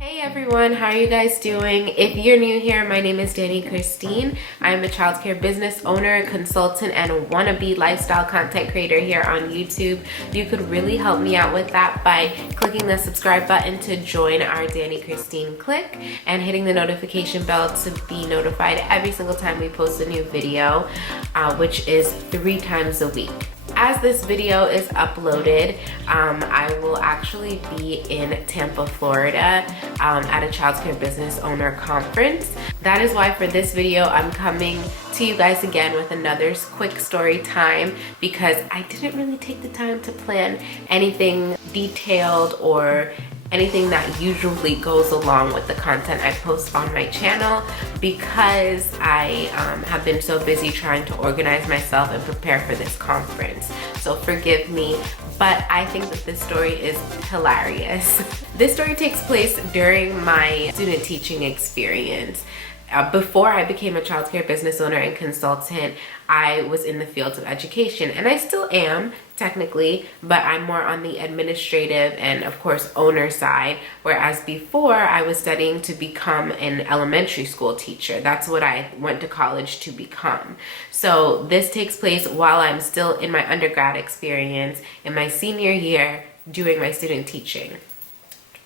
Hey everyone, how are you guys doing? If you're new here, my name is Dani Christine. I'm a childcare business owner, consultant, and a wannabe lifestyle content creator here on YouTube. You could really help me out with that by clicking the subscribe button to join our Dani Christine clique and hitting the notification bell to be notified every single time we post a new video, which is 3 times a week. As this video is uploaded, I will actually be in Tampa, Florida at a childcare business owner conference. That is why for this video, I'm coming to you guys again with another quick story time because I didn't really take the time to plan anything detailed or anything that usually goes along with the content I post on my channel because I have been so busy trying to organize myself and prepare for this conference. So forgive me, but I think that this story is hilarious. This story takes place during my student teaching experience. Before I became a childcare business owner and consultant, I was in the field of education, and I still am technically, but I'm more on the administrative and of course owner side, whereas before I was studying to become an elementary school teacher. That's what I went to college to become. So this takes place while I'm still in my undergrad experience in my senior year doing my student teaching.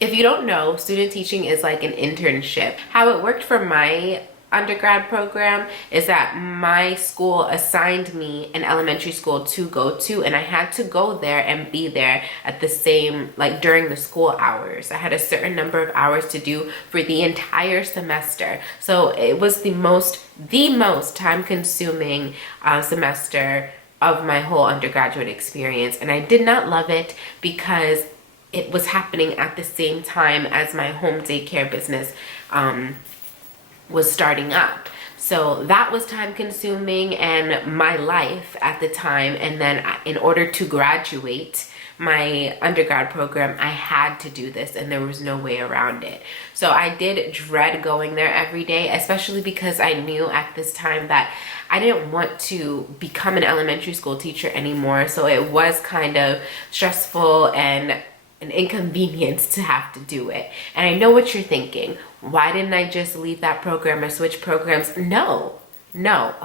If you don't know, student teaching is like an internship. How it worked for my undergrad program is that my school assigned me an elementary school to go to, and I had to go there and be there at the same, like during the school hours. I had a certain number of hours to do for the entire semester. So it was the most time consuming semester of my whole undergraduate experience. And I did not love it because it was happening at the same time as my home daycare business was starting up. So that was time consuming and my life at the time. And then in order to graduate my undergrad program, I had to do this and there was no way around it. So I did dread going there every day, especially because I knew at this time that I didn't want to become an elementary school teacher anymore. So it was kind of stressful and an inconvenience to have to do it. And I know what you're thinking. Why didn't I just leave that program or switch programs? No.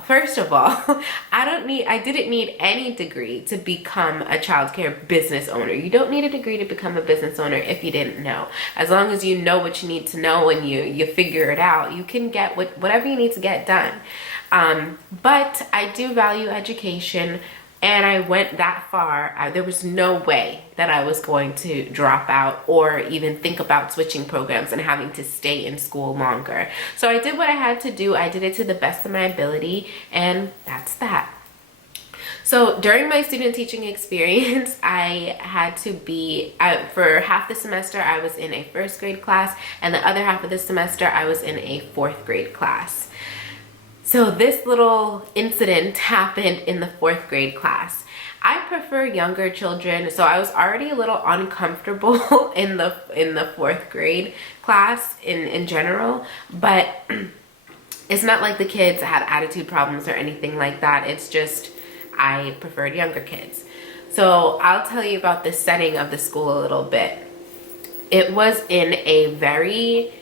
First of all, I didn't need any degree to become a childcare business owner. You don't need a degree to become a business owner if you didn't know. As long as you know what you need to know and you figure it out, you can get whatever you need to get done. But I do value education. And I went that far. There was no way that I was going to drop out or even think about switching programs and having to stay in school longer. So I did what I had to do. I did it to the best of my ability, and that's that. So during my student teaching experience, I had to be, for half the semester, I was in a first grade class, and the other half of the semester, I was in a fourth grade class. So this little incident happened in the fourth grade class. I prefer younger children, so I was already a little uncomfortable in the fourth grade class in general, but it's not like the kids had attitude problems or anything like that. It's just I preferred younger kids. So I'll tell you about the setting of the school a little bit. It was in a very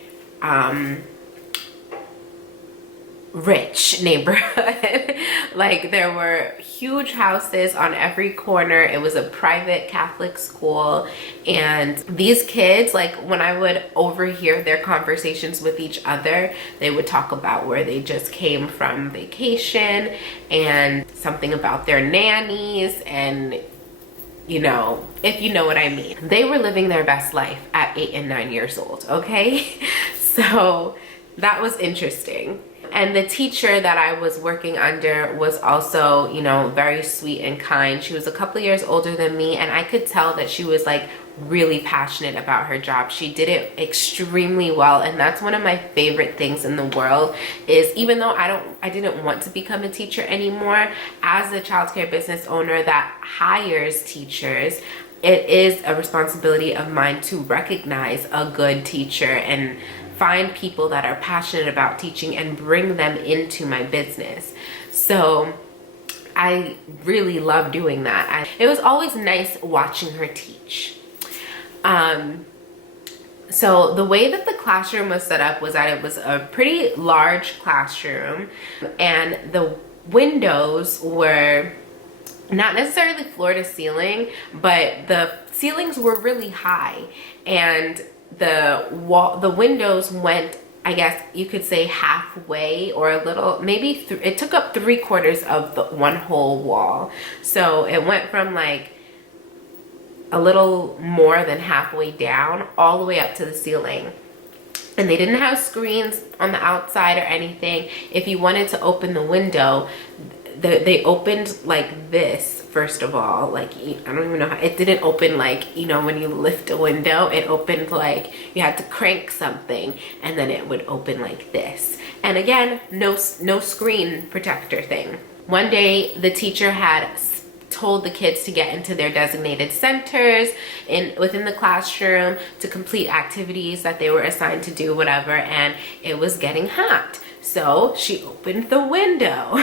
rich neighborhood. Like there were huge houses on every corner. It was a private Catholic school, and these kids, like when I would overhear their conversations with each other, they would talk about where they just came from vacation and something about their nannies, and you know, if you know what I mean. They were living their best life at 8 and 9 years old, okay? So that was interesting. And the teacher that I was working under was also, you know, very sweet and kind. She was a couple of years older than me, and I could tell that she was like really passionate about her job. She did it extremely well, and that's one of my favorite things in the world is, even though I didn't want to become a teacher anymore, as a childcare business owner that hires teachers, it is a responsibility of mine to recognize a good teacher and find people that are passionate about teaching and bring them into my business. So I really love doing that. It was always nice watching her teach. So the way that the classroom was set up was that it was a pretty large classroom, and the windows were not necessarily floor to ceiling, but the ceilings were really high, and the windows went, I guess you could say, halfway, or a little, maybe it took up 3/4 of the one whole wall. So it went from like a little more than halfway down all the way up to the ceiling. And they didn't have screens on the outside or anything. If you wanted to open the window, they opened like this, first of all. Like, I don't even know how, it didn't open like, you know, when you lift a window, it opened like you had to crank something, and then it would open like this. And again, no screen protector thing. One day the teacher had told the kids to get into their designated centers within the classroom to complete activities that they were assigned to do, whatever, and it was getting hot. So she opened the window.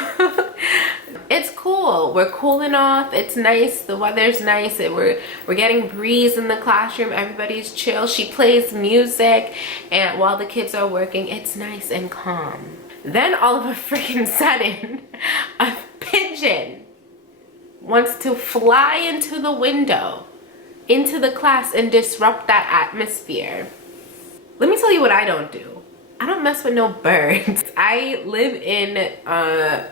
It's cool. We're cooling off. It's nice. The weather's nice. We're getting breeze in the classroom. Everybody's chill. She plays music, and while the kids are working, it's nice and calm. Then all of a freaking sudden, a pigeon wants to fly into the window, into the class, and disrupt that atmosphere. Let me tell you what I don't do. I don't mess with no birds. I live in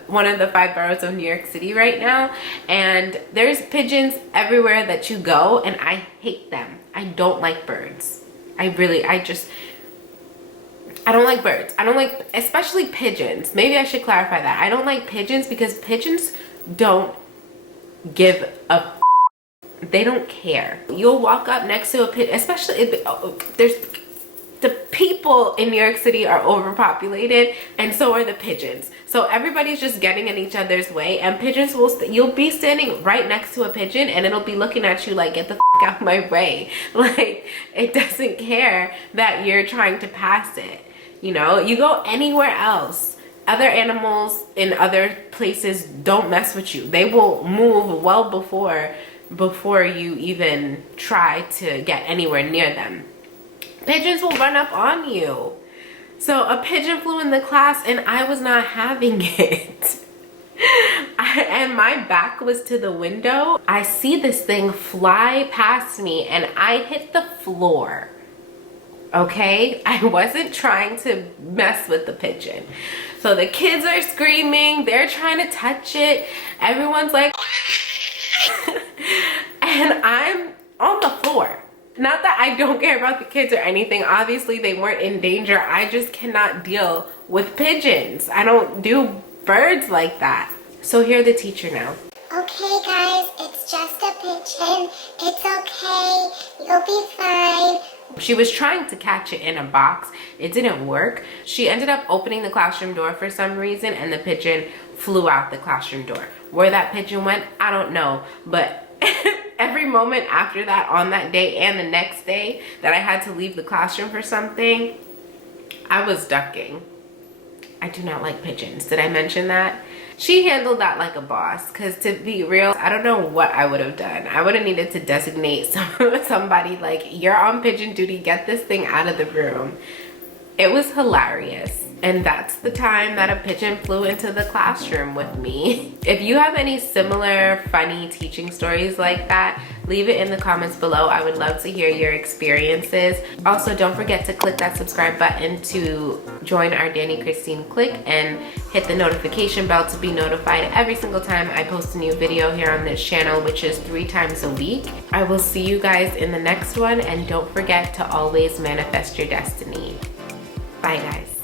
one of the 5 boroughs of New York City right now, and there's pigeons everywhere that you go, and I hate them. I don't like birds. I don't like birds. I don't like, especially pigeons. Maybe I should clarify that. I don't like pigeons because pigeons don't give a they don't care. You'll walk up next to a pigeon, especially if there's the people in New York City are overpopulated, and so are the pigeons. So everybody's just getting in each other's way, and pigeons will you'll be standing right next to a pigeon, and it'll be looking at you like, get the out of my way. Like, it doesn't care that you're trying to pass it. You know, you go anywhere else, other animals in other places don't mess with you. They will move well before you even try to get anywhere near them. Pigeons will run up on you. So a pigeon flew in the class, and I was not having it. And my back was to the window. I see this thing fly past me, and I hit the floor. Okay, I wasn't trying to mess with the pigeon. So the kids are screaming, they're trying to touch it, everyone's like and I'm on the floor. Not that I don't care about the kids or anything, obviously they weren't in danger. I just cannot deal with pigeons. I don't do birds like that. So here's the teacher now. Okay guys, it's just a pigeon. It's okay, you'll be fine. She was trying to catch it in a box. It didn't work. She ended up opening the classroom door for some reason, and the pigeon flew out the classroom door. Where that pigeon went, I don't know. But every moment after that, on that day and the next day that I had to leave the classroom for something, I was ducking. I do not like pigeons. Did I mention that? She handled that like a boss, because to be real, I don't know what I would have done. I would have needed to designate somebody like, you're on pigeon duty, get this thing out of the room. It was hilarious. And that's the time that a pigeon flew into the classroom with me. If you have any similar funny teaching stories like that, leave it in the comments below. I would love to hear your experiences. Also, don't forget to click that subscribe button to join our Dani Christine clique, and hit the notification bell to be notified every single time I post a new video here on this channel, which is 3 times a week. I will see you guys in the next one, and don't forget to always manifest your destiny. Bye guys.